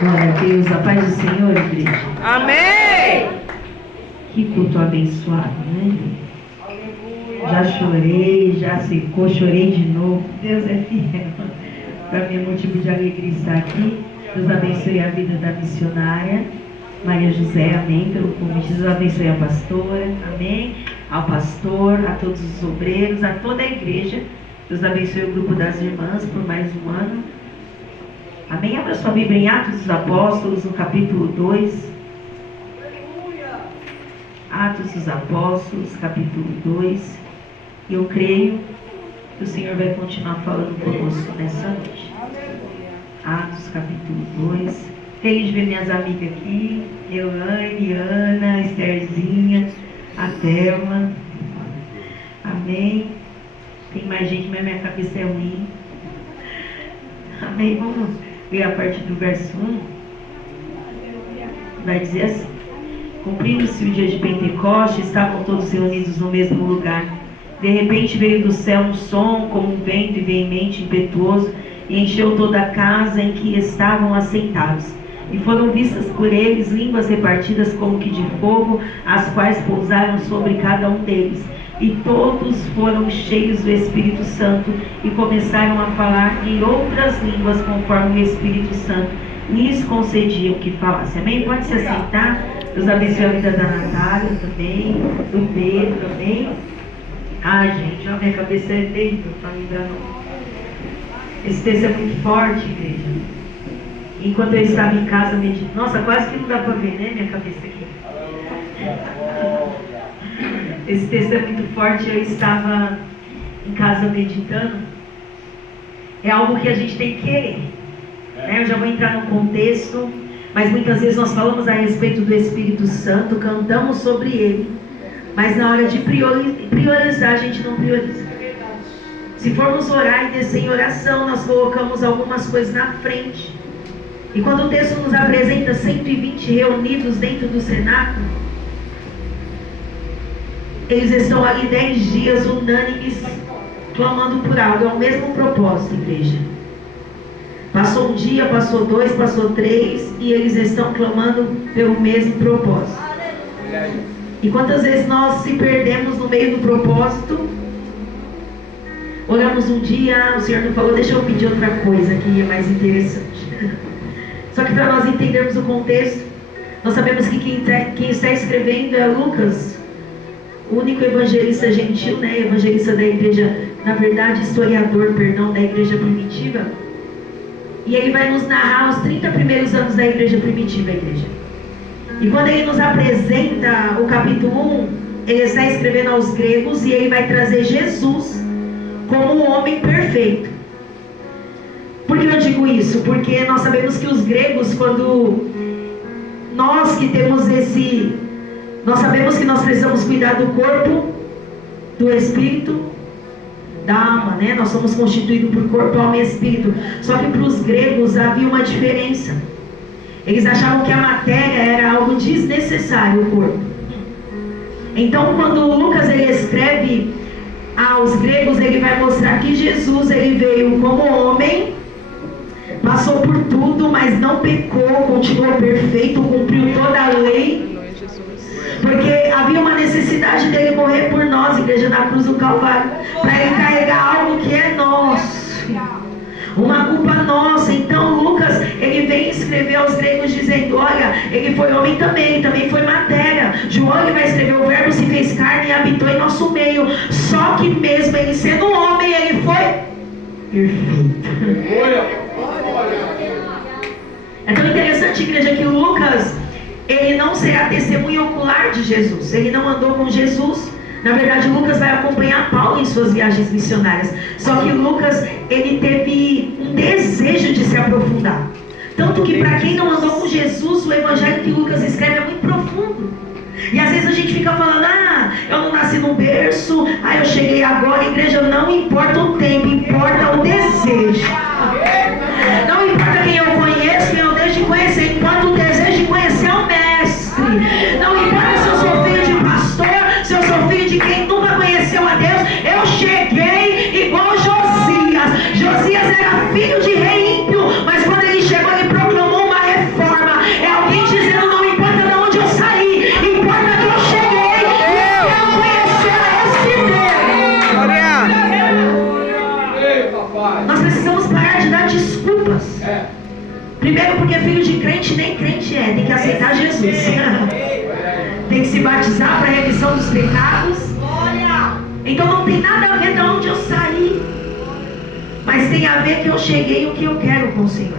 Glória a Deus, a paz do Senhor, igreja. Amém! Que culto abençoado, né? Já chorei, já secou, chorei de novo. Deus é fiel. Para mim é motivo de alegria estar aqui. Deus abençoe a vida da missionária Maria José, amém, pelo convite. Deus abençoe a pastora, amém, ao pastor, a todos os obreiros, a toda a igreja. Deus abençoe o grupo das irmãs por mais um ano. Amém. Abra sua Bíblia em Atos dos Apóstolos, no capítulo 2. Atos dos Apóstolos, capítulo 2. Eu creio que o Senhor vai continuar falando conosco nessa noite. Atos, capítulo 2. Feliz de ver minhas amigas aqui. Eulaine, Ana, Estherzinha, a Thelma. Amém. Tem mais gente, mas minha cabeça é ruim. Amém. Vamos ler a partir do verso 1. Vai dizer assim: cumprindo-se o dia de Pentecostes, estavam todos reunidos no mesmo lugar. De repente veio do céu um som como um vento veemente, impetuoso, e encheu toda a casa em que estavam assentados. E foram vistas por eles línguas repartidas como que de fogo, as quais pousaram sobre cada um deles. E todos foram cheios do Espírito Santo e começaram a falar em outras línguas conforme o Espírito Santo lhes concediam que falasse. Amém? Pode se assentar. Deus abençoe a vida da Natália também, do Pedro também. Ai, gente, a minha cabeça é terrível para mim dar nome. Esse texto é muito forte, igreja. Enquanto eu estava em casa meditando, nossa, quase que não dá para ver, né, minha cabeça aqui. Esse texto é muito forte. Eu estava em casa meditando. É algo que a gente tem que querer, né? Eu já vou entrar no contexto, mas muitas vezes nós falamos a respeito do Espírito Santo, cantamos sobre ele, mas na hora de priorizar, a gente não prioriza. Se formos orar e descer em oração, nós colocamos algumas coisas na frente. E quando o texto nos apresenta 120 reunidos dentro do cenáculo, eles estão ali 10 dias unânimes, clamando por algo. É o mesmo propósito, igreja. Passou um dia, passou 2, passou 3, e eles estão clamando pelo mesmo propósito. E quantas vezes nós se perdemos no meio do propósito? Oramos um dia, o Senhor não falou, deixa eu pedir outra coisa que é mais interessante. Só que para nós entendermos o contexto, nós sabemos que quem está escrevendo é Lucas, o único evangelista gentil, né? Evangelista da igreja, na verdade, historiador, da igreja primitiva. E ele vai nos narrar os 30 primeiros anos da igreja primitiva, igreja. E quando ele nos apresenta o capítulo 1, ele está escrevendo aos gregos e ele vai trazer Jesus como um homem perfeito. Por que eu digo isso? Porque nós sabemos que os gregos, quando nós que temos nós sabemos que nós precisamos cuidar do corpo, do espírito, da alma, né? Nós somos constituídos por corpo, alma e espírito. Só que para os gregos havia uma diferença. Eles achavam que a matéria era algo desnecessário, o corpo. Então, quando Lucas ele escreve aos gregos, ele vai mostrar que Jesus ele veio como homem, passou por tudo, mas não pecou, continuou perfeito, cumpriu toda a lei. Porque havia uma necessidade dele morrer por nós, igreja, na cruz do Calvário, para ele carregar algo que é nosso, uma culpa nossa. Então Lucas, ele vem escrever aos gregos dizendo, olha, ele foi homem também, também foi matéria. João, ele vai escrever, o verbo se fez carne e habitou em nosso meio. Só que mesmo ele sendo homem, ele foi perfeito. É tão interessante, igreja, que Lucas, ele não será testemunha ocular de Jesus. Ele não andou com Jesus. Na verdade, Lucas vai acompanhar Paulo em suas viagens missionárias. Só que Lucas, ele teve um desejo de se aprofundar. Tanto que para quem não andou com Jesus, o evangelho que Lucas escreve é muito profundo. E às vezes a gente fica falando, eu não nasci num berço, eu cheguei agora. Igreja, não importa o tempo, importa o desejo. Não importa quem eu conheço, quem eu deixo de conhecer, importa o desejo de conhecer o mestre. Não importa se eu sou filho de pastor, se eu sou filho de quem nunca conheceu a Deus. Eu cheguei igual Josias. Josias era filho de rei ímpio, mas quando ele chegou, ele proclamou uma reforma. Nós precisamos parar de dar desculpas. Primeiro porque filho de crente nem crente é, tem que aceitar Jesus. Tem que se batizar para a remissão dos pecados. Então não tem nada a ver de onde eu saí, mas tem a ver que eu cheguei o que eu quero com o Senhor.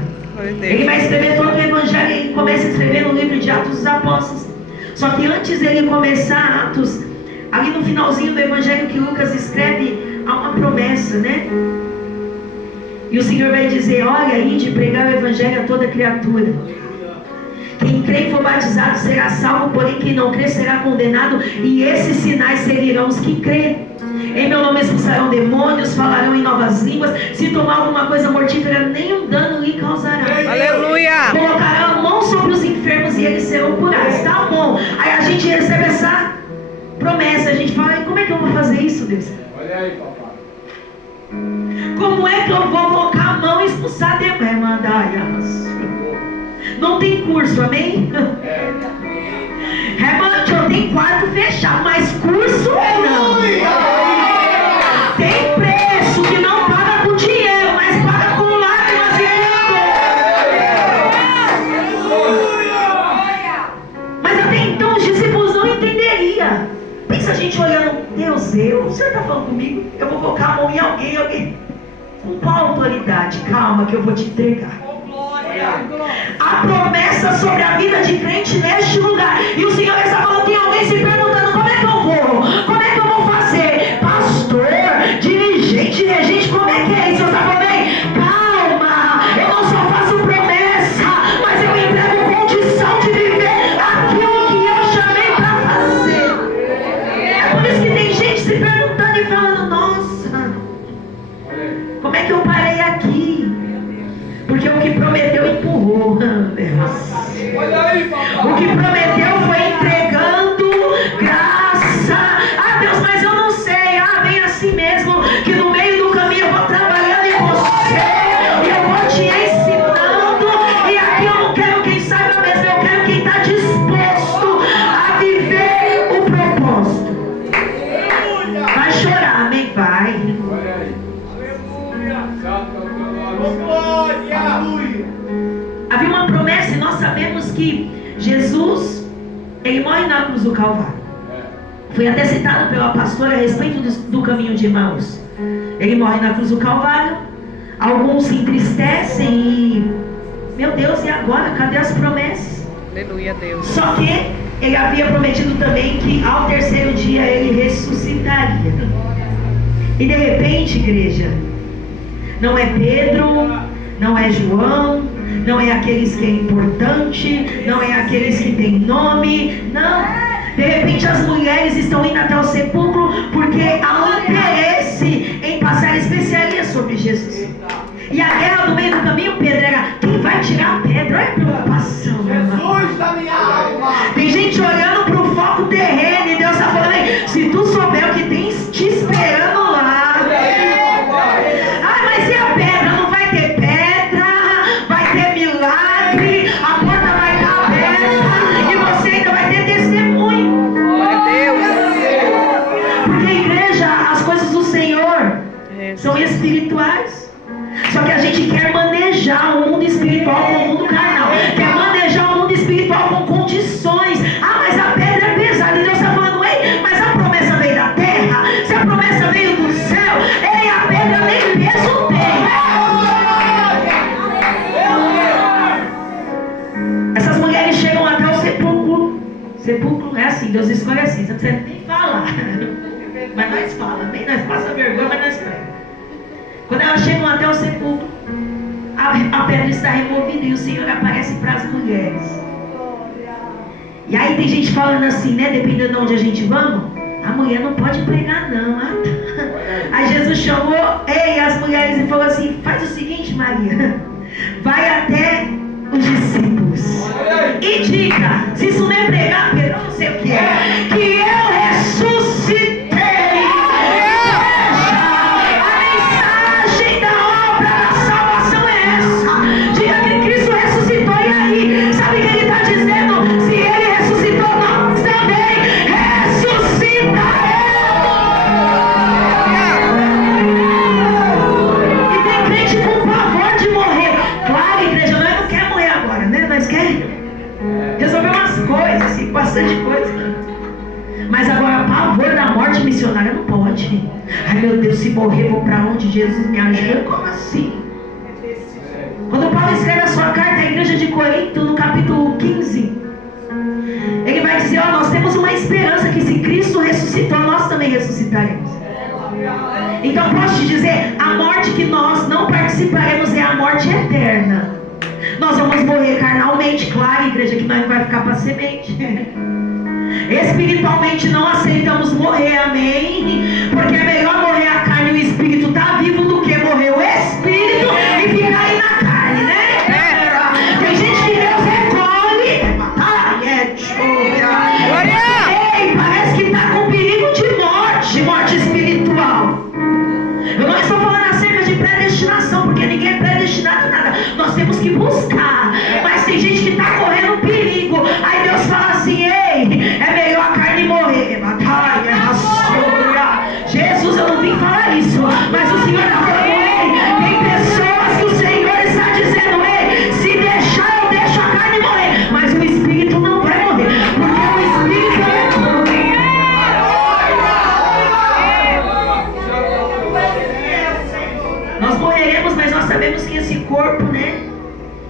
Ele vai escrever todo o Evangelho, ele começa a escrever no livro de Atos dos Apóstolos. Só que antes dele começar Atos, ali no finalzinho do Evangelho que Lucas escreve, há uma promessa, né? E o Senhor vai dizer: olha aí, de pregar o Evangelho a toda criatura. Quem crê e for batizado será salvo, porém quem não crê será condenado. E esses sinais seguirão os que crê. Em meu nome expulsarão demônios, falarão em novas línguas. Se tomar alguma coisa mortífera, nenhum dano lhe causará. Aleluia! Colocarão a mão sobre os enfermos e eles serão curados. Tá bom. Aí a gente recebe essa promessa. A gente fala: como é que eu vou fazer isso, Deus? Olha aí, papai. Como é que eu vou colocar a mão e expulsar demônios? Não tem curso, amém? Eu tenho quarto fechado, mas curso não. Tem preço que não paga com dinheiro, mas paga com lágrimas e mas até então os discípulos não entenderiam. Pensa a gente olhando: Deus, o Senhor está falando comigo? Eu vou colocar a mão em alguém. Com qual autoridade? Calma que eu vou te entregar. A promessa sobre a vida de crente neste lugar. E o Senhor está falando: tem alguém se perguntando: como é que eu vou? Como é que eu vou fazer? Pastor, dirigente, regente, como é que é isso? Eu estava bem? Calma, eu não só faço promessa, mas eu entrego condição de viver aquilo que eu chamei para fazer. É por isso que tem gente se perguntando e falando: nossa, como é que eu parei aqui? Porque o que prometeu empurrou. O que prometeu foi entregando graça. Ah, Deus, mas eu não sei. Ah, bem assim mesmo, que no meio do caminho eu vou trabalhando em você, e eu vou te ensinando. E aqui eu não quero quem saiba mesmo, eu quero quem está disposto a viver o propósito. Vai chorar, amém? Vai. Havia uma promessa e nós sabemos que Jesus, ele morre na cruz do Calvário. Foi até citado pela pastora a respeito do caminho de Emaús. Ele morre na cruz do Calvário. Alguns se entristecem e: meu Deus, e agora? Cadê as promessas? Aleluia, Deus. Só que ele havia prometido também que ao terceiro dia ele ressuscitaria. E de repente, igreja, não é Pedro, não é João, não é aqueles que é importante, não é aqueles que tem nome, não. De repente as mulheres estão indo até o sepulcro porque há um interesse em passar especiarias sobre Jesus. E a guerra no meio do caminho, Pedro, era: quem vai tirar a pedra? Olha a preocupação. Jesus da minha alma. Tem gente olhando para o foco terreno e Deus está falando: aí, se tu souber o que tem te esperando lá. Ah, mas e a pedra? Não vai ter pedra, vai ter milagre, a porta vai estar aberta e você ainda vai ter testemunho. Porque, igreja, as coisas do Senhor são espirituais. Só que a gente quer manejar o mundo espiritual com o mundo carnal. Quer manejar o mundo espiritual com condições. Ah, mas a pedra é pesada. E Deus está falando: ei, mas a promessa veio da terra. Se a promessa veio do céu, ei, a pedra nem peso tem. Essas mulheres chegam até o sepulcro. Sepulcro é assim, Deus escolhe assim. Você não precisa nem falar. Mas nós falamos, nem nós passa vergonha, mas nós pregamos. Quando elas chegam até o sepulcro, a pedra está removida e o Senhor aparece para as mulheres. E aí tem gente falando assim, né? Dependendo de onde a gente vamos, a mulher não pode pregar não. Ah, tá. Aí Jesus chamou as mulheres e falou assim: faz o seguinte, Maria, vai até os discípulos e diga, se isso não é pregar, Pedro, eu não sei o que é, que eu ressuscitei. bastante coisa. Mas agora, pavor da morte missionária não pode. Ai meu Deus, se morrer, vou para onde? Jesus me ajuda. Como assim? Quando Paulo escreve a sua carta à igreja de Corinto, no capítulo 15, ele vai dizer: ó, nós temos uma esperança que se Cristo ressuscitou, nós também ressuscitaremos. Então posso te dizer, a morte que nós não participaremos é a morte eterna. Nós vamos morrer carnalmente, claro, igreja, que nós não vai ficar para semente. Espiritualmente não aceitamos morrer, amém? Porque é melhor morrer a carne e o espírito tá vivo do que morrer o espírito e ficar aí na carne, né? Tem gente que Deus recolhe. Ei, parece que tá com perigo de morte espiritual. Eu não estou falando acerca de predestinação, porque ninguém é predestinado a nada. Nós temos que buscar. Mas tem gente que está correndo perigo. Aí Deus fala assim: ei, é melhor a carne morrer. Jesus, eu não vim falar isso. Mas o Senhor está falando: ei, tem pessoas que o Senhor está dizendo: ei, se deixar, eu deixo a carne morrer. Mas o espírito não vai morrer. Porque o espírito é. Nós morreremos, mas nós sabemos que esse corpo, né?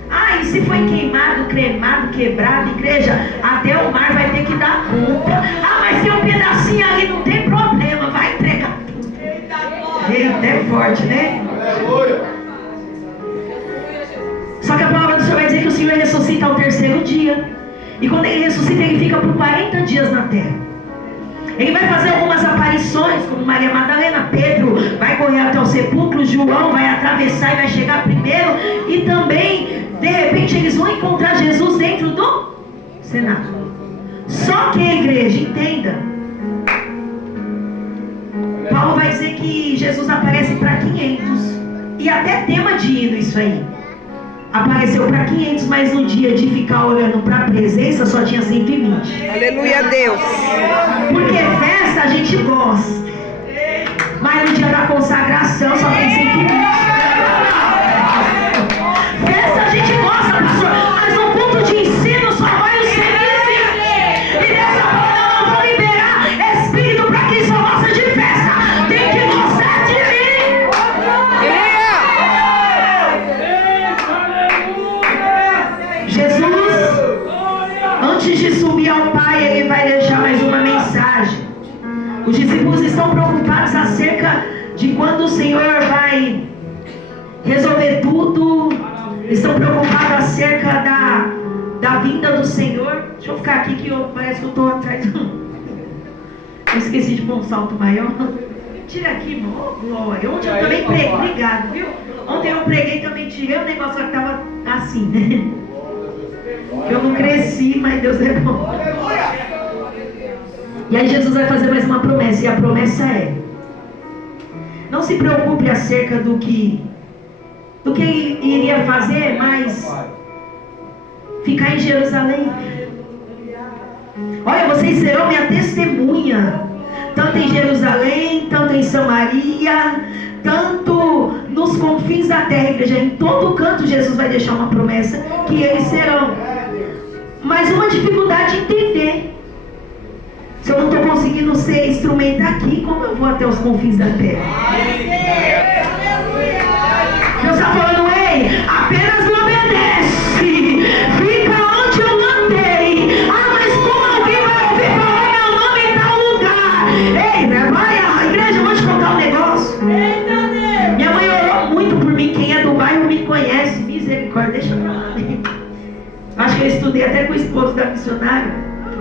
Ah, e se foi queimado, cremado, quebrado, igreja, até o mar vai ter que dar conta. Ah, mas tem um pedacinho ali, não tem problema, vai entregar tudo. Eita, é forte, né? Só que a palavra do Senhor vai dizer que o Senhor ressuscita ao terceiro dia. E quando Ele ressuscita, Ele fica por 40 dias na terra. Ele vai fazer algumas aparições, como Maria Madalena, Pedro vai correr até o sepulcro, João vai atravessar e vai chegar primeiro. E também, de repente, eles vão encontrar Jesus dentro do cenáculo. Só que a igreja, entenda, Paulo vai dizer que Jesus aparece para 500. E até tema de hino isso aí. Apareceu para 500, mas no dia de ficar olhando para a presença só tinha 120. Aleluia a Deus. Porque festa a gente gosta, mas no dia da consagração só tem 120. Festa a gente gosta, pastor, mas no culto de ensino só vai os 120. E dessa forma eu não vou liberar espírito para quem só gosta de festa. Tem que gostar de mim. Jesus, antes de subir ao Pai, Ele vai deixar mais uma mensagem. Os discípulos estão preocupados acerca de quando o Senhor vai resolver tudo. Estão preocupados acerca da vinda do Senhor. Deixa eu ficar aqui que parece que eu estou atrás. Eu esqueci de pôr um salto maior. Tira aqui, irmão. Oh, glória. Ontem eu também preguei. Obrigado, viu? Ontem eu preguei também, tirei o negócio que estava assim, né? Eu não cresci, mas Deus é bom. E aí Jesus vai fazer mais uma promessa. E a promessa é: não se preocupe acerca do que Ele iria fazer, mas ficar em Jerusalém. Olha, vocês serão minha testemunha, tanto em Jerusalém, tanto em Samaria, tanto nos confins da terra, igreja. Em todo canto Jesus vai deixar uma promessa que eles serão. Mas uma dificuldade de entender: se eu não estou conseguindo ser instrumento aqui, como eu vou até os confins da terra? Deus está falando: ei, apenas me obedece, fica onde eu mandei. Ah, mas como alguém vai ouvir falar meu nome em tal lugar? Ei, vai, a igreja, eu vou te contar um negócio. Minha mãe orou muito por mim. Quem é do bairro me conhece. Misericórdia, deixa eu falar. Acho que eu estudei até com o esposo da missionária.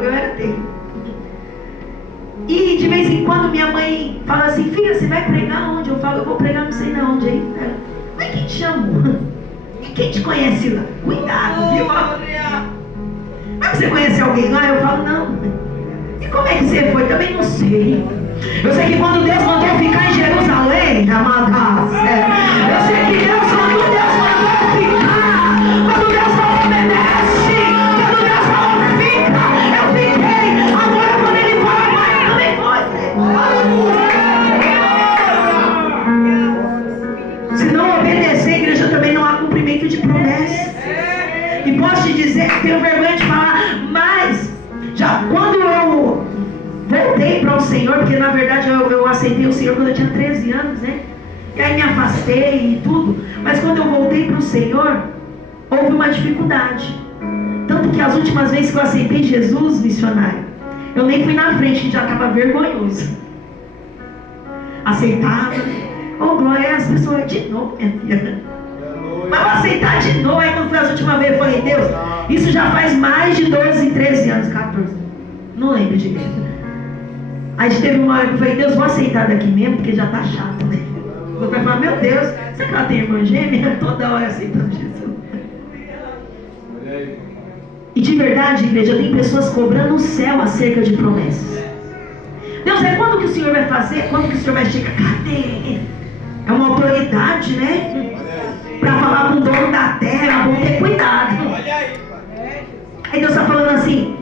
Eu era terrível. E de vez em quando minha mãe fala assim: filha, você vai pregar onde? Eu falo: eu vou pregar não sei na onde aí. Mas quem te chamou? E quem te conhece lá? Cuidado, viu? Mas você conhece alguém lá? Eu falo: não. E como é que você foi? Também não sei. Eu sei que quando Deus mandou ficar em Jerusalém, amadas, eu sei que Deus, quando Deus mandou ficar, quando Deus falou obedece, quando Deus falou fica, eu fiquei. Agora quando Ele fala vai, também foi. Se não obedecer, a igreja, também não há cumprimento de promessa. E posso te dizer que tenho vergonha de falar, mas Já quando eu voltei para o Senhor, porque na verdade eu aceitei o Senhor quando eu tinha 13 anos, né? E aí me afastei e tudo. Mas quando eu voltei para o Senhor, houve uma dificuldade. Tanto que as últimas vezes que eu aceitei Jesus, missionário, eu nem fui na frente, que já estava vergonhoso. Aceitava. Oh, glória, as pessoas de novo, minha filha. Mas eu aceitar de novo. Aí quando foi as últimas vezes, eu falei, Deus, isso já faz mais de 12, 13 anos, 14. Não lembro direito. Aí teve uma hora que eu falei, Deus, vou aceitar daqui mesmo, porque já tá chato, né? Eu falei, meu Deus, será que ela tem irmã gêmea? Toda hora aceitando Jesus. E de verdade, igreja, tem pessoas cobrando o céu acerca de promessas. Deus, é quando que o Senhor vai fazer? Quando que o Senhor vai chegar? Cadê? É uma autoridade, né? Para falar com o dono da terra, vamos ter cuidado. Aí Deus está falando assim,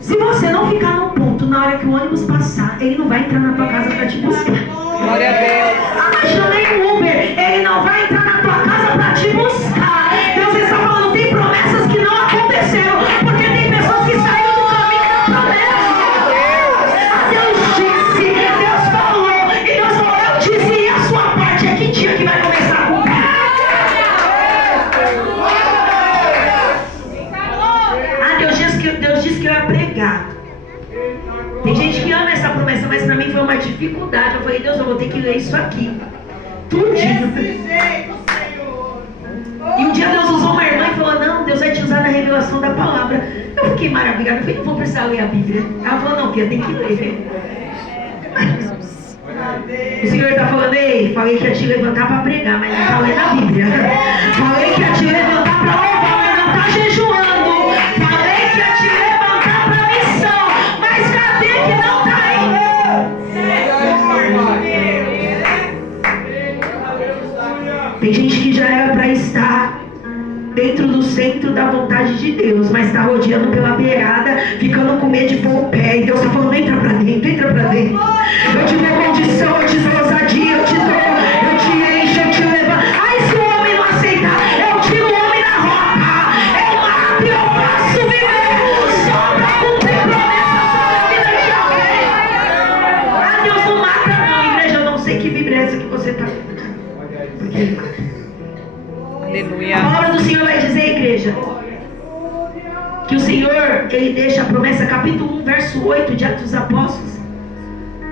se você não ficar no ponto na hora que o ônibus passar, ele não vai entrar na tua casa para te buscar. Glória a Deus. Ah, mas chamei um Uber, ele não vai entrar na tua casa para te buscar. Deus está falando, tem promessas que não aconteceram, porque tem pessoas que saíram do caminho da promessa. Deus disse, Deus falou, e Deus falou, eu disse, e a sua parte é que dia que vai começar a cumprir? Deus disse que eu ia pregar. Tem gente que ama essa promessa, mas para mim foi uma dificuldade. Eu falei, Deus, eu vou ter que ler isso aqui tudinho. E um dia Deus usou uma irmã e falou, não, Deus vai te usar na revelação da palavra. Eu fiquei maravilhada, eu falei, não vou precisar ler a Bíblia. Ela falou, não, filha, tem que ler. O Senhor está falando, ei, falei que ia te levantar para pregar, mas não está lendo a Bíblia. Falei que ia te levantar para louvar, mas não está jejuando. Falei que ia te levantar para a missão, mas cadê que não está indo? Tem gente que já era para estar dentro do centro da vontade de Deus, mas está rodeando pela beirada, ficando com medo de pôr o pé. E Deus está falando, entra para dentro, entra para dentro. Eu te dou condição, eu te dou ousadia, eu te encho, eu te levanto. Aí se o homem não aceitar, eu tiro o homem da rota. Eu mato e eu faço viver só para cumprir promessa sobre a vida de alguém. Ah, Deus não mata não, igreja, eu não sei que vibra é essa que você está. Porque ele mata. Aleluia. A palavra do Senhor vai dizer, igreja, que o Senhor, ele deixa a promessa, capítulo 1, verso 8 de Atos dos Apóstolos.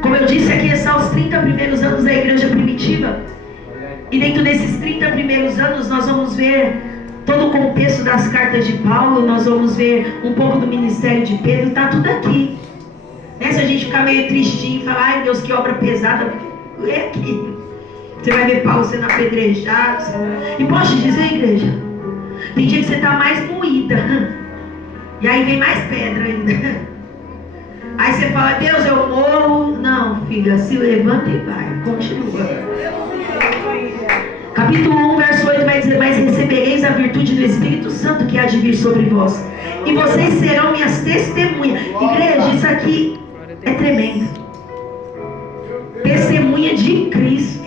Como eu disse aqui, são os 30 primeiros anos da igreja primitiva. E dentro desses 30 primeiros anos, nós vamos ver todo o contexto das cartas de Paulo, nós vamos ver um pouco do ministério de Pedro, está tudo aqui. Né? Se a gente ficar meio tristinho e falar, ai Deus, que obra pesada, é aqui. Você vai ver Paulo sendo apedrejado. E posso te dizer, igreja, tem dia que você está mais moída. E aí vem mais pedra ainda. Aí você fala, Deus, eu morro. Não, filha, se levanta e vai. Continua. Capítulo 1, verso 8 vai dizer, mas recebereis a virtude do Espírito Santo que há de vir sobre vós. E vocês serão minhas testemunhas. Igreja, isso aqui é tremendo. Testemunha de Cristo.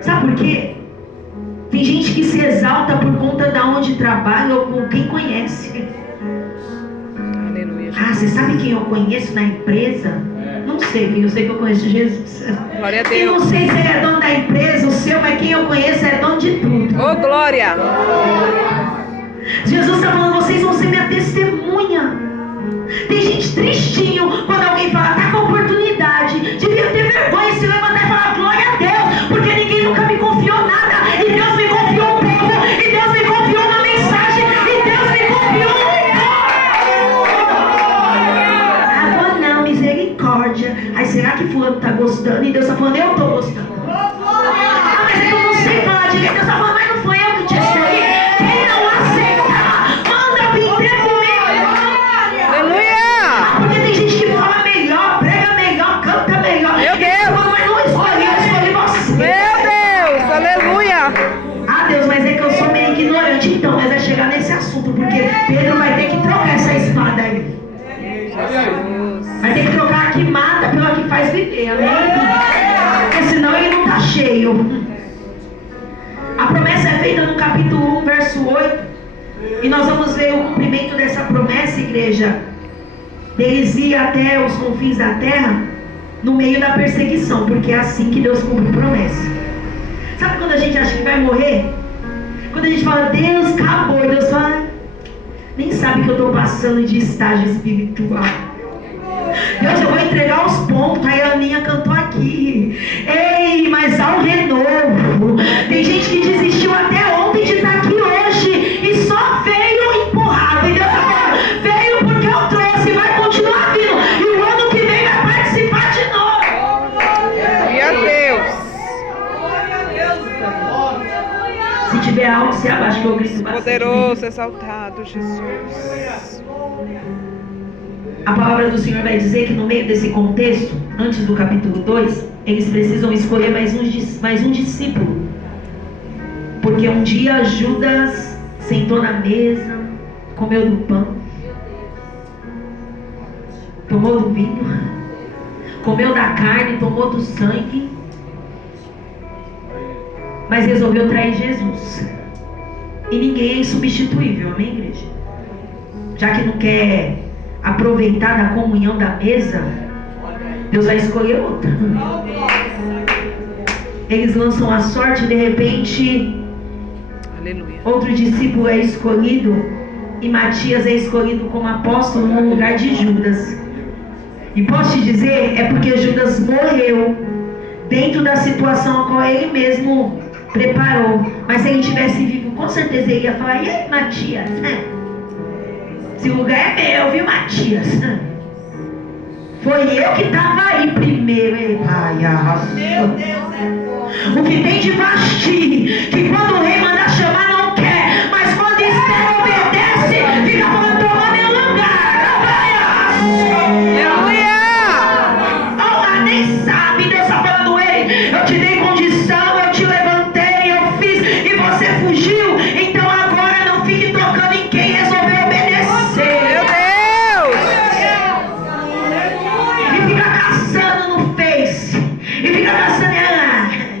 Sabe por quê? Tem gente que se exalta por conta de onde trabalha ou com quem conhece. Aleluia. Ah, você sabe quem eu conheço na empresa? Não sei, eu sei que eu conheço Jesus. Glória a Deus. E não sei se ele é dono da empresa, o seu, mas quem eu conheço é dono de tudo. Oh, glória. Jesus está falando, vocês vão ser minha testemunha. Tem gente tristinho quando alguém fala, tá com oportunidade. Devia ter vergonha e se levantar e falar, glória a Deus, porque ninguém nunca me confiou nada. E Deus me confiou um povo, e Deus me confiou uma mensagem, e Deus me confiou um amor não, misericórdia. Aí será que fulano está gostando? E Deus está falando, eu estou gostando. Ah, mas é que eu não sei falar direito. Deus está falando, mas não foi eu que te escolhi. Quem não aceitar, manda vir ter comigo. Aleluia. Porque tem gente que fala melhor, prega melhor, canta melhor. Meu Deus. Mas não escolhi, eu escolhi você. Meu Deus. Aleluia. Ah, Deus, mas é que eu sou meio ignorante. Então, mas é chegar nesse assunto, porque Pedro vai ter que trocar essa espada aí. Vai ter que trocar a que mata pela que faz viver, amém? Porque senão ele não está cheio. A promessa é feita no capítulo 1, verso 8. E nós vamos ver o cumprimento dessa promessa, igreja, deles ir até os confins da terra no meio da perseguição, porque é assim que Deus cumpre promessa. Sabe quando a gente acha que vai morrer? Quando a gente fala, Deus, acabou, e Deus fala, nem sabe que eu estou passando de estágio espiritual. Deus, eu vou entregar os pontos. Aí a Aninha cantou aqui. Ei, mas há um renovo. Tem gente que desistiu até ontem de estar aqui hoje e só veio empurrado. E Deus agora veio porque eu trouxe, vai continuar vindo. E o ano que vem vai participar de novo. Glória a Deus. Se tiver algo, se abaixa que eu grito bastante. Poderoso, exaltado, Jesus. A palavra do Senhor vai dizer que no meio desse contexto, antes do capítulo 2, eles precisam escolher mais um discípulo. Porque um dia Judas sentou na mesa, comeu do pão, tomou do vinho, comeu da carne, tomou do sangue, mas resolveu trair Jesus. E ninguém é insubstituível, amém, igreja? Já que não quer aproveitar da comunhão da mesa, Deus vai escolher outra. Eles lançam a sorte, de repente, Aleluia. outro discípulo é escolhido, e Matias é escolhido como apóstolo no lugar de Judas. E posso te dizer, é porque Judas morreu dentro da situação a qual ele mesmo preparou. Mas se ele tivesse vivo, com certeza ele ia falar, e aí, Matias? Esse lugar é meu, viu, Matias? Foi eu que estava aí primeiro. Ai, meu Deus, o que tem de Vasti, que quando o rei manda chamar não quer, mas quando Esther obedece, fica falando, toma meu lugar. Aleluia. Ela nem sabe, Deus está falando, ei, eu te dei condição, eu te levantei, eu fiz, e você fugiu, então agora não fique tocando em quem resolveu obedecer. Meu Deus. E fica caçando no Face. E fica caçando.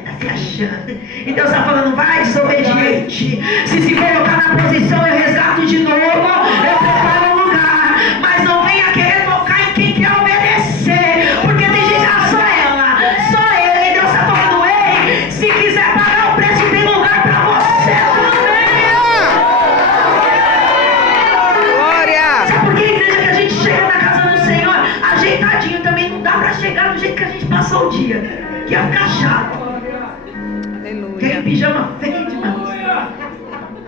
Tá se achando. E Deus está falando, vai, desobediente. Se colocar na posição, eu resgato de novo. Eu preparo o lugar. Mas não venha querer tocar em quem quer obedecer. Porque tem gente, só ela, só ele. E Deus está falando, ei, se quiser pagar o preço, tem lugar para você também. Glória. Sabe por que, igreja, que a gente chega na casa do Senhor ajeitadinho? Também não dá para chegar do jeito que a gente passou o dia, que ia ficar chato. Aquele Aleluia. pijama feio demais,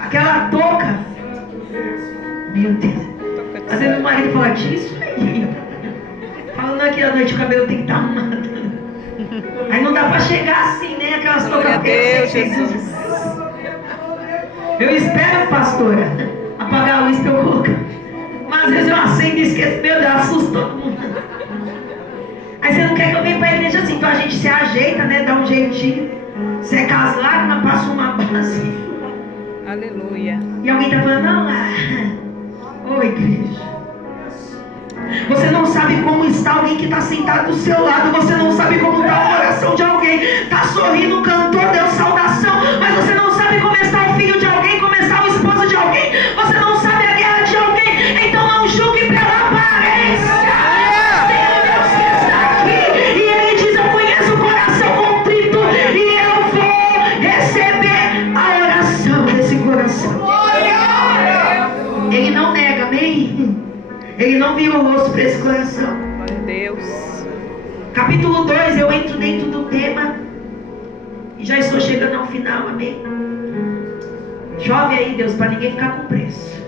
aquela touca, meu Deus. Às vezes o marido fala, tira isso aí. Falando aqui à noite, o cabelo tem que estar arrumado. Aí não dá para chegar assim, né? Aquelas Glória a toucas Deus, feias. Jesus. Eu espero, pastora, apagar a luz para eu colocar. Mas às vezes eu acendo e esqueço, meu Deus, assusto todo mundo. Aí você não quer que eu venha para a igreja assim, então a gente se ajeita, né? Dá um jeitinho, seca as lágrimas, passa uma base. Aleluia. E alguém tá falando, não, ô igreja, você não sabe como está alguém que está sentado do seu lado, você não sabe como está o coração de alguém, está sorrindo, o cantor deu saudação, mas você não sabe como está o filho de alguém, como está o esposo de alguém, você não sabe a guerra de alguém, então não julgue pela aparência. Tem um Deus que está aqui, e ele diz, eu conheço o coração contrito, e eu vou receber a oração desse coração. Ele não nega, amém? Ele não vira o rosto para esse coração. Glória a Deus. Capítulo 2, eu entro dentro do tema e já estou chegando ao final, amém? Chove aí, Deus, para ninguém ficar com preço.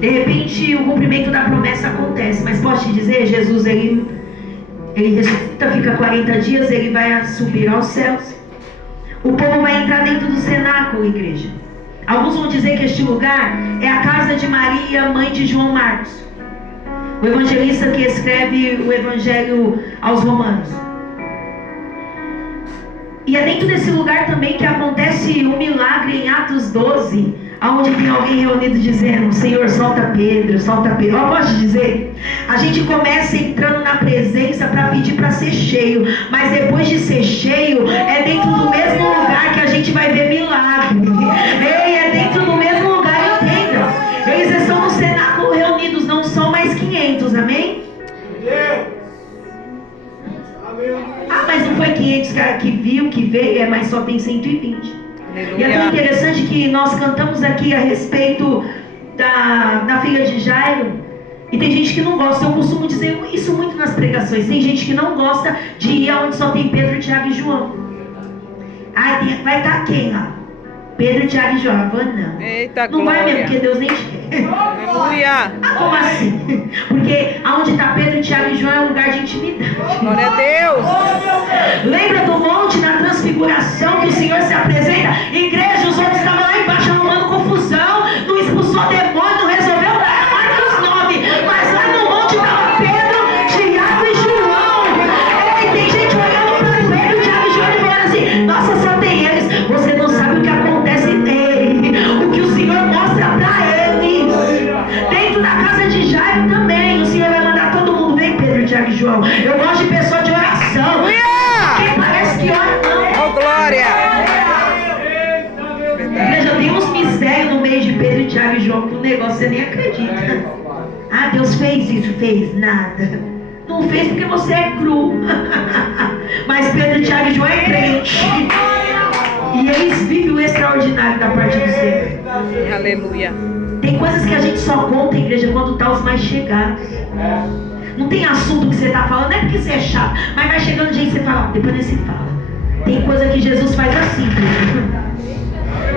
De repente, o cumprimento da promessa acontece, mas posso te dizer, Jesus, ele ressuscita, fica 40 dias, ele vai subir aos céus. O povo vai entrar dentro do cenáculo, igreja. Alguns vão dizer que este lugar é a casa de Maria, mãe de João Marcos, o evangelista que escreve o evangelho aos Romanos. E é dentro desse lugar também que acontece um milagre em Atos 12, onde tem alguém reunido dizendo, Senhor, solta Pedro, solta Pedro. Eu posso te dizer, a gente começa entrando na presença para pedir para ser cheio, mas depois de ser cheio, é dentro do mesmo lugar que a gente vai ver milagre. Ei, é que viu, que veio, mas só tem 120. E é tão Aleluia. interessante que nós cantamos aqui a respeito da filha de Jairo. E tem gente que não gosta. Eu costumo dizer isso muito nas pregações. Tem gente que não gosta de ir aonde só tem Pedro, Tiago e João. Vai estar quem lá? Pedro, Tiago e João. Vou não. Eita, Não vai mesmo, glória. porque Deus nem quer. Aleluia. Como assim? Porque aonde está Pedro, Tiago e João é um lugar de intimidade. Glória a Deus. Lembra do monte na transfiguração que o Senhor se apresenta? Igreja, os outros estavam lá embaixo arrumando confusão, não expulsou demônio, não resolveu nada, Marcos 9. Mas lá no monte estava Pedro, Tiago e João. Ei, tem gente olhando para Pedro, Tiago e João e falando assim: nossa, só tem eles. Você não sabe o que acontece nele, o que o Senhor mostra para eles. Dentro da casa de Jairo também, o Senhor vai mandar todo mundo. Vem, Pedro, Tiago e João. Eu gosto de pessoa de oração. Quem parece que ora não. Oh, glória. Igreja, tem uns mistérios no meio de Pedro, Tiago e João que o negócio você nem acredita. Ah, Deus fez isso? Fez nada. Não fez porque você é cru. Mas Pedro, Tiago e João é crente. E eles vivem o extraordinário da parte do Senhor. Aleluia. Tem coisas que a gente só conta, igreja, quando tá os mais chegados. Não tem assunto que você está falando, não é porque você é chato, mas vai chegando gente que você fala, depois nem se fala. Tem coisa que Jesus faz assim, igreja.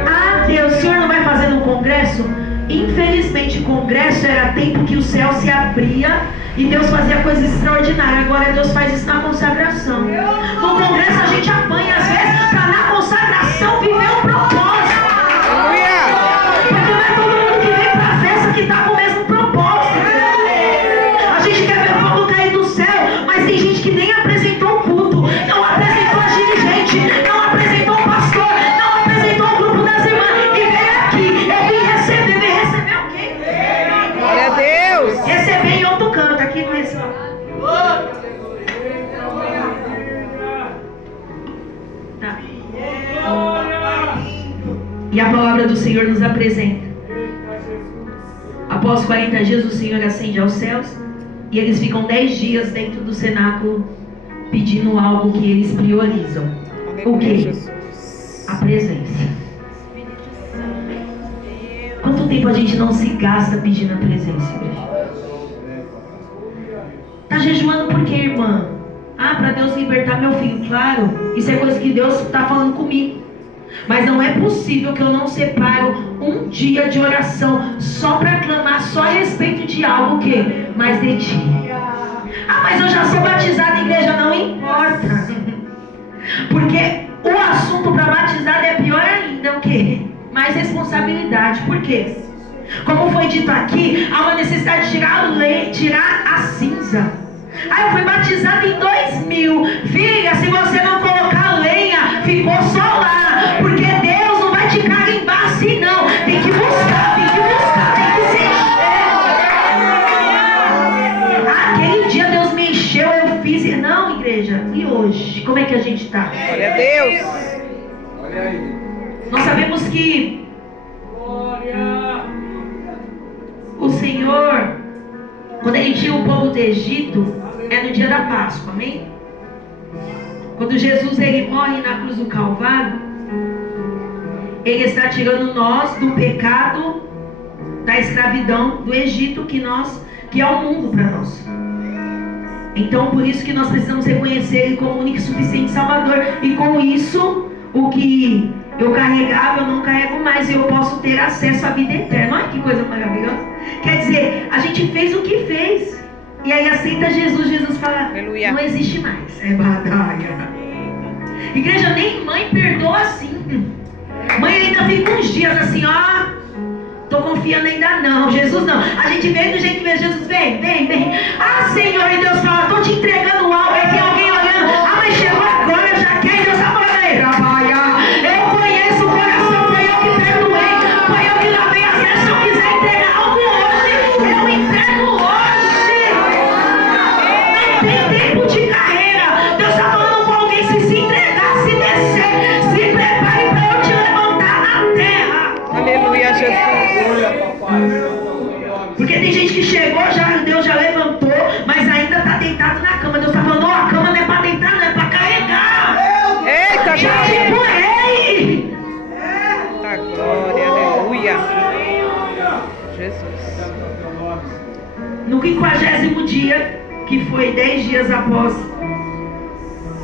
Ah, Deus, o Senhor não vai fazer no congresso? Infelizmente, congresso era tempo que o céu se abria e Deus fazia coisas extraordinárias. Agora Deus faz isso na consagração. No congresso a gente apanha às vezes para na consagração viver o propósito. Aleluia. Porque não é todo mundo que vem para a festa que está com o mesmo propósito. A gente quer ver o fogo cair do céu, mas tem gente que nem apresentou o culto, não apresentou a dirigente, não apresentou o pastor, não apresentou o grupo das irmãs e veio aqui. Eu vim receber o quê? Glória a Deus. Receber em outro canto, aqui não recebe. Tá. E a palavra do Senhor nos apresenta. Após 40 dias, o Senhor ascende aos céus e eles ficam 10 dias dentro do cenáculo pedindo algo que eles priorizam. O Aleluia, quê? Jesus. A presença. Quanto tempo a gente não se gasta pedindo a presença, igreja? Tá jejuando por quê, irmã? Ah, para Deus libertar meu filho. Claro, isso é coisa que Deus está falando comigo. Mas não é possível que eu não separo um dia de oração só para clamar só a respeito de algo que mais de ti. Ah, mas eu já sou batizada, igreja, não importa. Porque o assunto para batizada é pior ainda, o quê? Mais responsabilidade. Por quê? Como foi dito aqui, há uma necessidade de tirar a cinza. Ah, eu fui batizada em 2000. Filha, se você não colocar lenha, ficou só lá. Porque Deus não vai te carimbar assim, não. Tem que buscar, tem que se encher. Aquele dia Deus me encheu, eu fiz. Não, igreja, e hoje? Como é que a gente está? Glória a Deus. Olha aí. Nós sabemos que o Senhor, quando Ele tira o povo do Egito, é no dia da Páscoa, amém? Quando Jesus ele morre na cruz do Calvário, Ele está tirando nós do pecado, da escravidão do Egito que é o mundo para nós. Então por isso que nós precisamos reconhecer Ele como único e suficiente Salvador. E com isso, o que eu carregava, eu não carrego mais, e eu posso ter acesso à vida eterna. Olha que coisa maravilhosa. Quer dizer, a gente fez o que fez, e aí aceita Jesus. Jesus fala, Aleluia. não existe mais. É batalha. Igreja, nem mãe perdoa assim. Mãe ainda fica uns dias assim, ó, tô confiando ainda não. Jesus não. A gente vem do jeito que vê. Jesus, vem. Ah, Senhor, e Deus fala, tô te entregando algo. Aí tem alguém olhando, ah, mas chegou agora, já quer. E Deus tá falando aí, eu conheço o coração, foi eu que perdoei, foi eu que lavei as mãos. Se eu quiser entregar algo hoje, eu entrego hoje. Não tem tempo de carreira. Deus tá falando com alguém, se entregar, se descer, se prepare para eu te levantar na terra. Aleluia, Jesus. Olha, papai. Porque tem gente que chegou, Deus já levantou, mas ainda está deitado na cama. Deus está falando, a cama não é para deitar, não é para carregar. que foi 10 dias após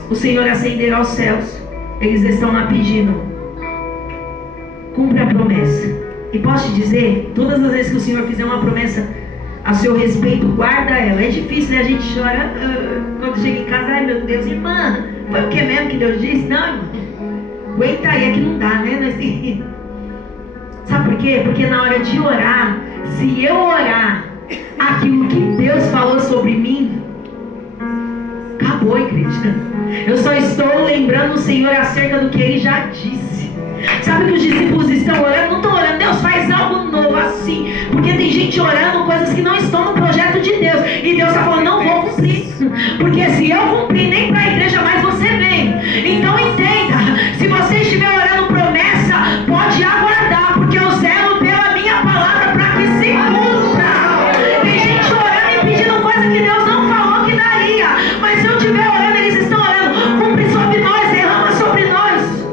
o Senhor ascender aos céus, eles estão lá pedindo: cumpre a promessa. E posso te dizer, todas as vezes que o Senhor fizer uma promessa a seu respeito, guarda ela. É difícil, né? A gente chora quando chega em casa: ai meu Deus, irmã, foi o que mesmo que Deus disse? Não, irmã, aguenta aí, é que não dá, né? Sabe por quê? Porque na hora de orar, se eu orar aquilo que Deus falou sobre mim, acabou, igreja. Eu só estou lembrando o Senhor acerca do que Ele já disse. Sabe que os discípulos estão orando? Não estão orando: Deus, faz algo novo assim. Porque tem gente orando coisas que não estão no projeto de Deus. E Deus está falando: não vou cumprir. Porque se eu cumprir, nem para a igreja mais você vem. Então entenda, se você estiver orando promessa, pode aguardar, porque eu zelo pela minha palavra para que se cumpra. Tem gente orando e pedindo coisa que Deus não falou que daria. Mas se eu estiver orando, eles estão orando: cumpre sobre nós, derrama sobre nós.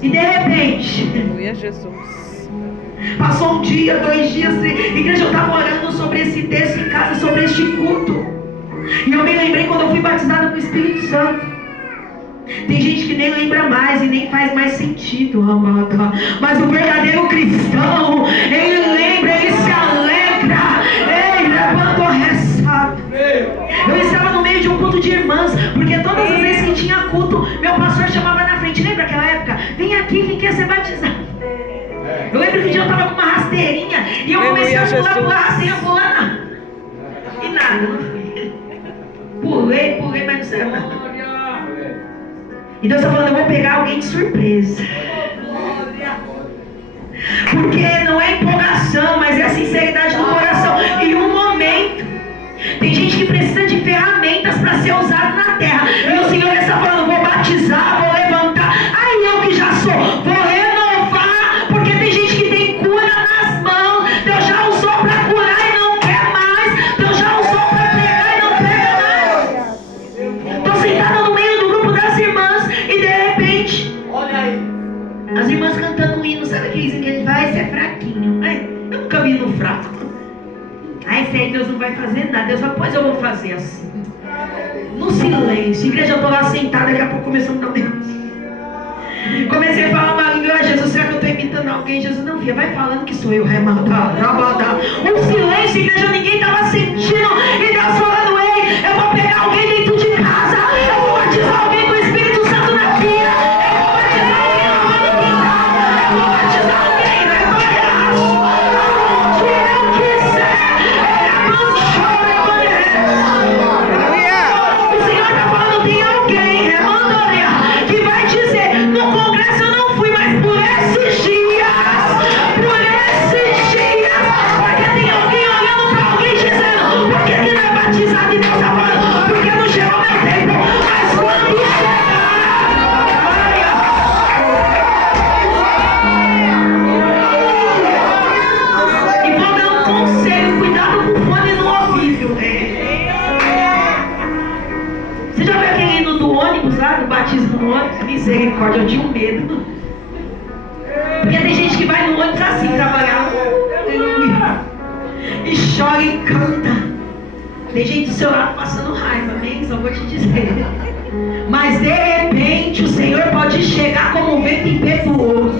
E de repente, Aleluia, Jesus. passou um dia, 2 dias, igreja, eu estava orando sobre esse texto em casa, sobre este culto. E eu me lembrei quando eu fui batizada com o Espírito Santo. Tem gente que nem lembra mais e nem faz mais sentido, amada. Mas o verdadeiro cristão, ele lembra, ele se alegra, ele levanta o ressabe. Eu estava no meio de um culto de irmãs, porque todas as vezes que tinha culto, meu pastor chamava na frente. Lembra aquela época? Vem aqui quem quer ser batizado. Eu lembro que um dia eu estava com uma rasteirinha e eu comecei a pular rasteirinha, pular e nada, não fui. Pulei, mas não saiu nada. E Deus está falando: eu vou pegar alguém de surpresa. Porque não é empolgação, mas é a sinceridade do coração. E um momento, tem gente que precisa de ferramentas para ser usado na terra. E o Senhor está falando: vou batizar, vou levantar. Aí eu que já sou, vou renovar. Porque tem gente que tem cura nas mãos. Deus já usou para curar e não quer mais. Deus já usou para pregar e não prega mais. Estou sentada no meio do grupo das irmãs e de repente, olha aí, as irmãs cantando um hino. Sabe aquele hino que a gente vai? Esse é fraquinho. Eu nunca vi no fraco. Esse aí Deus não vai fazer nada. Deus vai: pois eu vou fazer assim. No silêncio. Igreja, eu estou lá sentada, daqui a pouco começou a me dar um negócio. Comecei a falar uma língua: Jesus, será que eu estou imitando alguém? Jesus: não, filha, vai falando que sou eu. Um silêncio, igreja, ninguém estava sentindo. E Deus falando: ei, eu vou pegar alguém dentro de casa, eu vou batizar alguém com o Espírito Santo na pia, eu vou batizar alguém lavando o quintal, eu vou batizar alguém na palhaço, onde eu quiser. O Senhor está falando: tem alguém, que vai dizer: no congresso eu não fui, mas por esses dias, porque tem alguém olhando para alguém dizendo: por que não é batizado? E Deus está falando: porque não chegou meu tempo, mas quando chegar, e vou dar um conselho: cuidado com o fone no ouvido. Você já viu aquele hino do ônibus lá, do batismo no ônibus? Misericórdia, eu tinha um medo. Porque tem gente que vai no ônibus assim trabalhar, e chora e canta. Tem gente do seu lado passando raiva, amém? Só vou te dizer. Mas de repente o Senhor pode chegar como um vento impetuoso.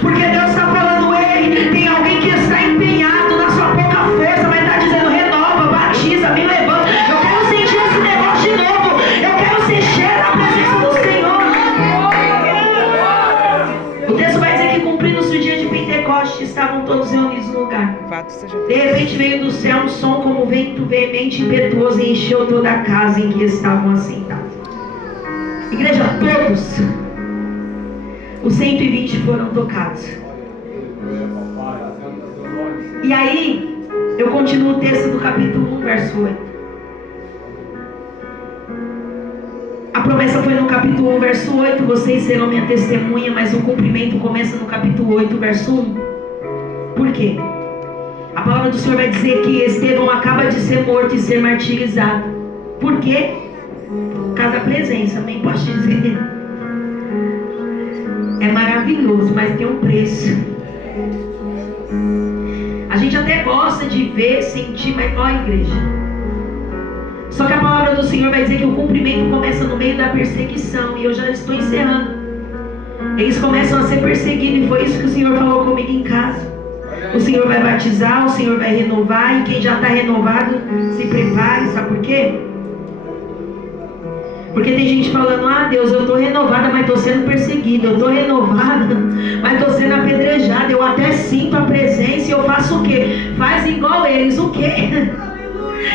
Porque Deus está falando: ei, tem alguém que está empenhado na sua pouca força, mas está dizendo: renova, batiza, me levanta. Eu quero sentir esse negócio de novo. Eu quero ser cheio da presença do Senhor. O texto vai dizer que, cumprindo-se o dia de Pentecostes, estavam todos reunidos no lugar. De repente veio do céu um som como vento veemente e impetuoso e encheu toda a casa em que estavam assentados. Igreja, todos os 120 foram tocados. E aí, eu continuo o texto do capítulo 1, verso 8. A promessa foi no capítulo 1, verso 8: vocês serão minha testemunha, mas o cumprimento começa no capítulo 8, verso 1. Por quê? A palavra do Senhor vai dizer que Estevão acaba de ser morto e ser martirizado. Por quê? Por causa da presença, amém? Posso dizer? É maravilhoso, mas tem um preço. gente até gosta de ver, sentir, mas ó, igreja. Só que a palavra do Senhor vai dizer que o cumprimento começa no meio da perseguição. E eu já estou encerrando. Eles começam a ser perseguidos. E foi isso que o Senhor falou comigo em casa. O Senhor vai batizar, o Senhor vai renovar. E quem já está renovado, se prepare. Sabe por quê? Porque tem gente falando: ah, Deus, eu estou renovada, mas estou sendo perseguida. Eu estou renovada, mas estou sendo apedrejada. Eu até sinto a presença e eu faço o quê? Faz igual eles. O quê?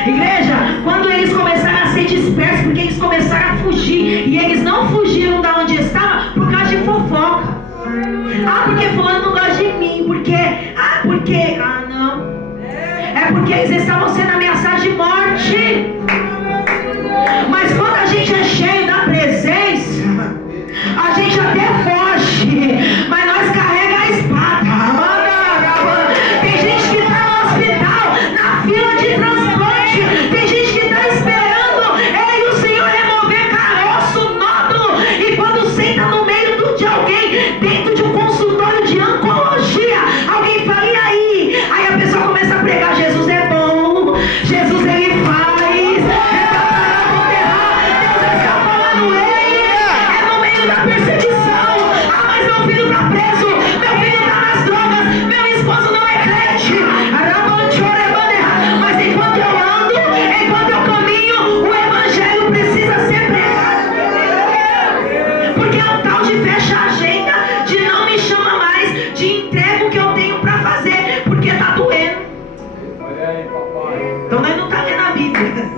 Igreja, quando eles começaram a ser dispersos, porque eles começaram a fugir, e eles não fugiram da onde estavam por causa de fofoca. Ah, porque fulano não gosta de mim, não. É porque eles estavam sendo ameaçados de morte. Mas quando a gente é cheio da presença, a gente até foge, mas nós carregamos a espada. Tem gente que está no hospital, na fila de transplante. Tem gente que está esperando o Senhor remover caroço, nódulo. E quando senta no meio de alguém, dentro de um consultório de oncologia, alguém fala: e aí? Aí a pessoa começa a pregar: Jesus é bom, Jesus ele faz. Perseguição. Ah, mas meu filho está preso, meu filho está nas drogas, meu esposo não é crente. Mas enquanto eu ando, enquanto eu caminho, o evangelho precisa ser pregado. Porque é um tal de fecha a agenda, de não me chama mais, de entrega o que eu tenho para fazer, porque está doendo. Então nós não está lendo a Bíblia.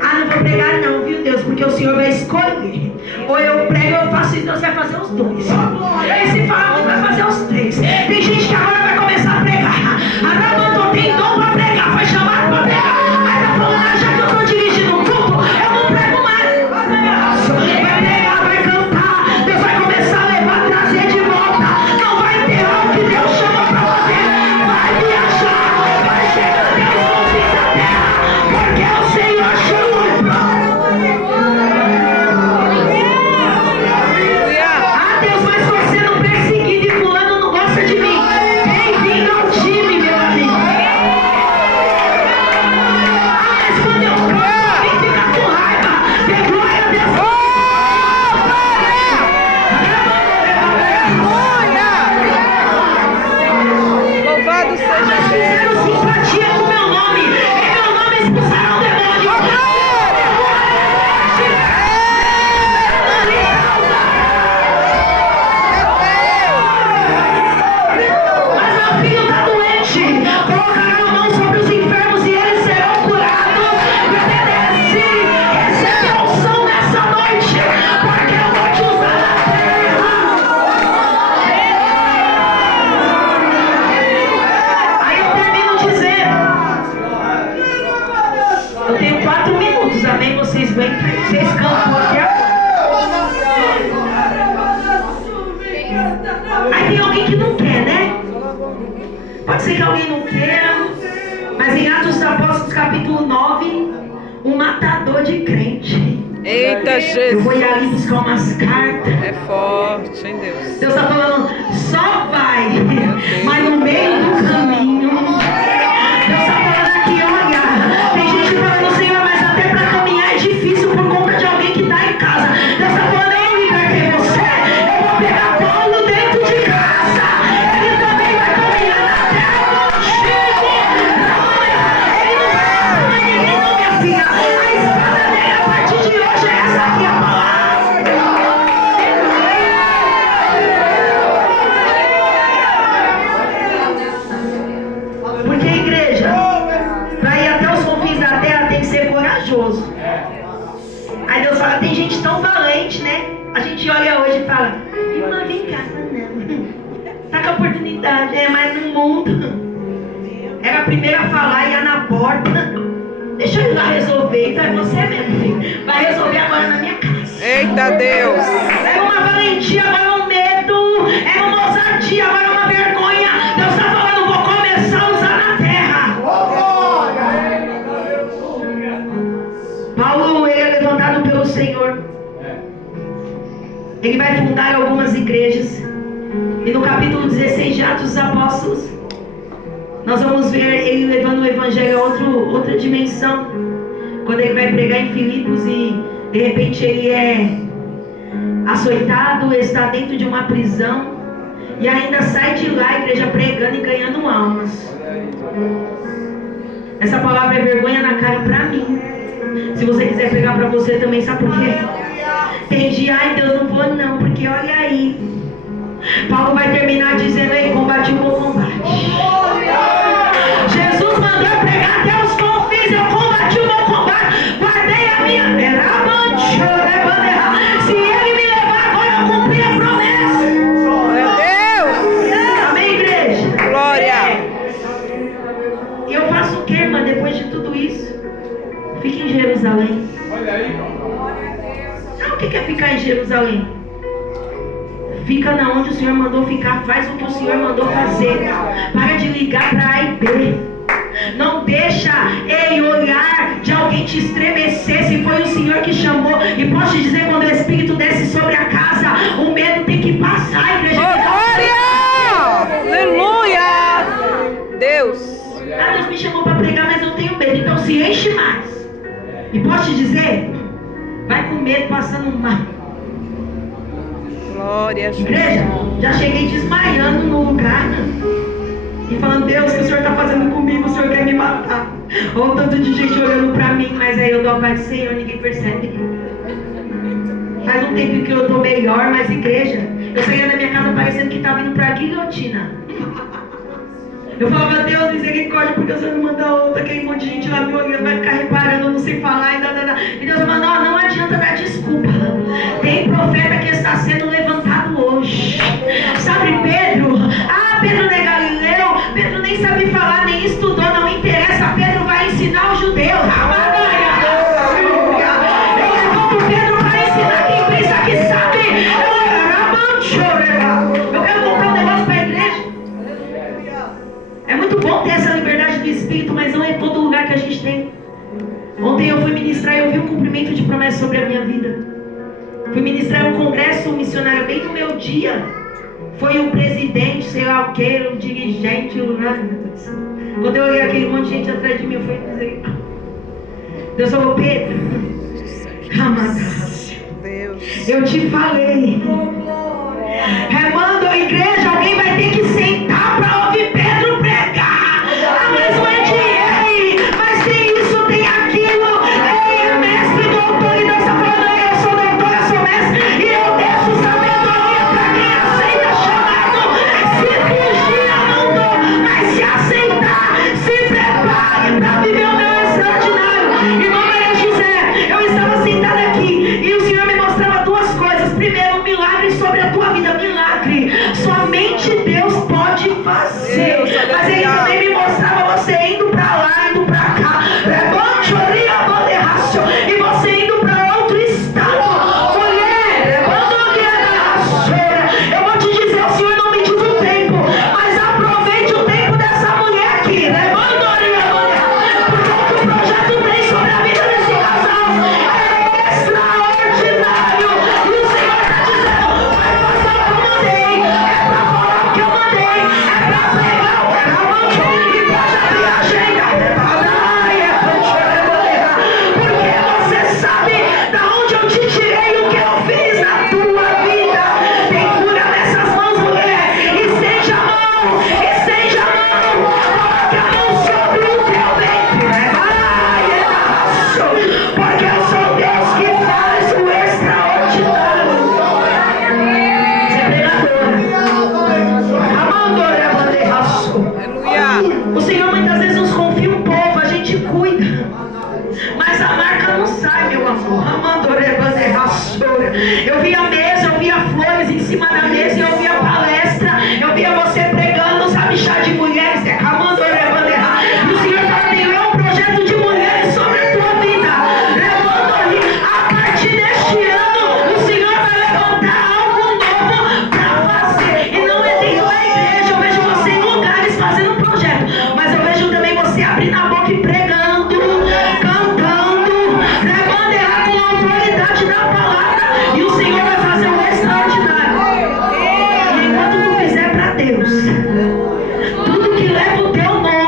Ah, não vou pregar não, viu Deus, porque o Senhor vai escolher. Ou eu prego ou eu faço isso, Deus vai fazer os dois. E se falar muito, vai fazer os três. Tem gente que agora vai começar a pregar. Agora tem dom para pregar, foi chamado para pregar. Aí tá falando: ah, já que eu estou dirigindo o culto, eu não prego mais. Vai pregar, vai cantar. Deus vai começar a levar, trazer de volta. Não vai enterrar o que Deus chamou para fazer. Vai viajar, vai chegar Deus no fim da terra, porque o Senhor chamou. Aí tem alguém que não quer, né? Pode ser que alguém não queira, mas em Atos dos Apóstolos capítulo 9, um matador de crente. Eita, Jesus. Eu vou ir ali buscar umas cartas. É forte, hein, Deus? Deus está falando: só vai, mas no meio do caminho. Deus está falando aqui: olha, tem gente falando: Senhor, mas até para caminhar é difícil por conta de alguém que está em casa. Deus está falando: eu libertei você, eu vou pegar Paulo dentro de casa. Ele também vai caminhar na terra contigo. Ele não vai falar mais ninguém, não, minha filha. A espada dele a partir de hoje é essa aqui, a palavra. Porque a igreja, para ir até os confins da terra, tem que ser corajoso. Aí Deus fala: tem gente tão valente, né? A gente olha hoje e fala: irmã, vem cá. Não, tá com a oportunidade, mas no mundo era a primeira a falar e ia na porta. Deixa eu ir lá resolver. Então é você mesmo, filho. Vai resolver agora na minha casa. Eita, Deus. É uma valentia, agora um medo. É uma ousadia, agora uma vergonha. Deus está falando: vou começar a usar na terra. Paulo, ele é levantado pelo Senhor. Ele vai fundar algumas igrejas. E no capítulo 16 de Atos dos Apóstolos, Nós vamos ver ele levando o evangelho a outra dimensão. Quando ele vai pregar em Filipos e de repente ele é açoitado, está dentro de uma prisão e ainda sai de lá, a igreja pregando e ganhando almas. Essa palavra é vergonha na cara para mim. Se você quiser pegar para você também, sabe por quê? Tem dia, ai Deus, não vou não, porque olha aí, Paulo vai terminar dizendo: ei, combati o bom combate. Jesus mandou eu pregar até os confins, eu combati o bom combate, guardei a minha. Se ele me levar agora, eu cumpri a promessa. Meu Deus! Amém, igreja? Glória! E eu faço o que, irmã, depois de tudo isso? Fique em Jerusalém. Olha aí, irmão. Sabe o que é ficar em Jerusalém? Fica na onde o Senhor mandou ficar, faz o que o Senhor mandou fazer. Para de ligar para A e B. Não deixa ele olhar de alguém te estremecer. Se foi o Senhor que chamou. E posso te dizer, quando o Espírito desce sobre a casa, o medo tem que passar, igreja. Oh, glória! Aleluia! Deus! Ah, Deus me chamou para pregar, mas eu tenho medo. Então se enche mais. E posso te dizer, vai com medo passando mal. Glória a Jesus. Igreja, já cheguei desmaiando no lugar e falando: Deus, o que o Senhor está fazendo comigo? O Senhor quer me matar. Ou um tanto de gente olhando para mim, mas aí eu dou a paz do Senhor, ninguém percebe. Faz um tempo que eu estou melhor, mas igreja, eu saía da minha casa parecendo que estava indo para a guilhotina. Eu falava: Deus, misericórdia, porque o Senhor não manda outra, aquele monte de gente lá me olhando, vai ficar reparando, não sei falar e Deus falou: não adianta dar desculpa. Tem profeta que está sendo levantado hoje. Sabe Pedro? Pedro não é Galileu, Pedro nem sabe falar, nem estudou, não interessa. Pedro vai ensinar os judeus. Eu levanto Pedro para ensinar quem pensa que sabe. Eu quero contar um negócio para a igreja. É muito bom ter essa liberdade do Espírito, mas não é todo lugar que a gente tem. Ontem eu fui ministrar e eu vi um cumprimento de promessa sobre a minha vida. Fui ministrar um congresso missionário bem no meu dia. Foi o presidente, sei lá o que, o dirigente, Quando eu olhei aquele monte de gente atrás de mim, eu falei: Deus falou: Pedro, Deus. eu te falei. Remando a igreja, alguém vai ter que sentar para ouvir Pedro pregar. Mas não é de ei, mas tem isso, tem aquilo. Ei, é mestre, doutor, e Deus está falando: eu sou doutor, eu sou mestre, e eu deixo sabedoria para quem aceita chamado. Se fugir, eu não dou, mas se aceitar, se prepare para viver o meu extraordinário. Irmão Maria José, eu estava sentada aqui e o Senhor me mostrava duas coisas. Primeiro, um milagre sobre a tua vida. Milagre somente Deus pode fazer. Mas Ele também me mostrava você indo para lá, indo para cá, e você indo para outro estado. Mulher, eu vou te dizer, o Senhor não me diz o tempo, mas aproveite o tempo dessa mulher aqui, porque o que o projeto tem sobre a vida desse casal é extraordinário. E o Senhor está dizendo: vai fazer o que eu mandei, é para falar o que eu mandei, é para pregar o que eu mandei, e pode abrir a agenda. Porque você sabe da onde eu te tirei e o que eu fiz na tua vida. Tem cura nessas mãos, mulher. Estende a mão, estende a mão. Coloque a mão sobre o teu ventre. Porque eu sou Deus que faz o extraordinário. Você é Aleluia! O Senhor muitas vezes nos confia um povo, a gente cuida, mas a marca não sai, meu amor. Eu via a mesa, eu via flores em cima da mesa, eu via palestra, eu via você pregando, sabe, chá de mulheres. E o Senhor está tendo um projeto de mulheres sobre a tua vida. A partir deste ano, o Senhor vai levantar algo novo para fazer. E não é dentro da igreja, eu vejo você em lugares fazendo um projeto, mas eu vejo também você abrindo a boca e pregando, cantando, com a autoridade da palavra. E o Senhor vai fazer o extraordinário. E enquanto tu fizer para Deus tudo que leva o teu nome,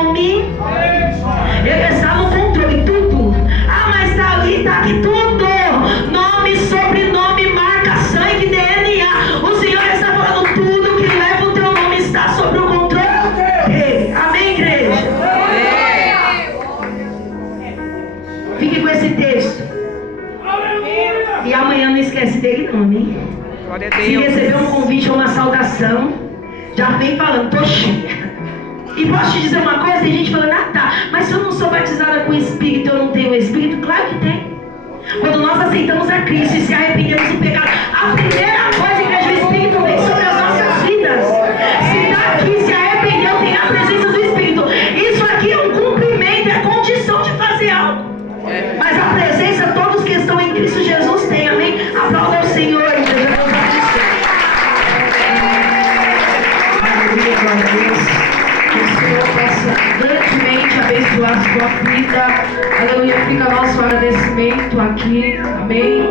esquece dele não, amém? Glória a Se Deus. receber um convite ou uma saudação, já vem falando, tô cheia. E posso te dizer uma coisa, tem gente falando, ah tá, mas se eu não sou batizada com o Espírito, eu não tenho o Espírito? Claro que tem. Quando nós aceitamos a Cristo e se arrependemos do pecado, a primeira coisa que o Espírito vem sobre as nossas vidas. Se daqui se arrependeu, tem a presença do Espírito. Isso aqui é um cumprimento, é condição de fazer algo. Mas a presença, todos que estão em Cristo Jesus têm, amém? Aplauda o Senhor, Deus abençoe. Aleluia, glória a Deus. Que o Senhor possa grandemente abençoar a sua vida. Aleluia, fica nosso agradecimento aqui, amém?